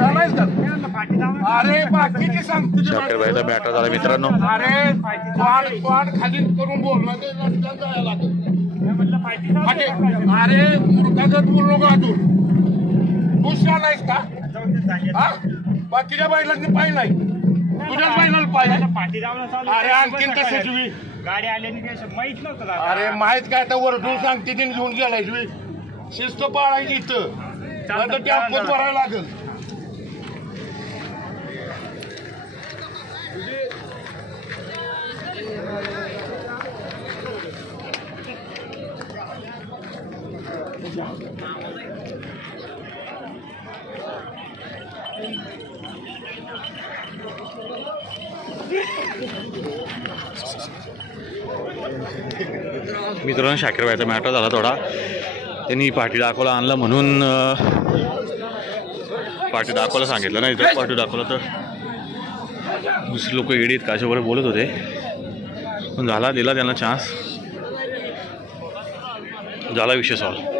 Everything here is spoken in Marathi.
चालायच का अरे बाकीची सांगतो शाकीर भाईचा बॅटर झाला मित्रांनो. अरे पाठ खाली करून बोलला ते रस्त्यात जायला लागेल. अरे मुर्खागत बोललो का तू शाळायस का बाकीच्या बैलांनी पाय नाही तुझ्याच बैलाला पाहिजे. अरे आणखीन कसं तुम्ही गाडी आल्याने काही माहित नव्हतं. अरे माहित काय तर वरडून सांगते तीन घेऊन गेलाय तुम्ही शिस्त पाळायची इथं नंतर ते आपत भरायला लागेल. मित्रांनो शाकीर भाईचा मॅटर झाला थोडा. त्यांनी पाठी दाखवला आणलं म्हणून पाठी दाखवायला सांगितलं नाही तर पाठी दाखवलं तर दुसरे लोक येडीत काशावर बोलत होते. पण झाला दिला त्यांना चान्स झाला विषय सॉल्व.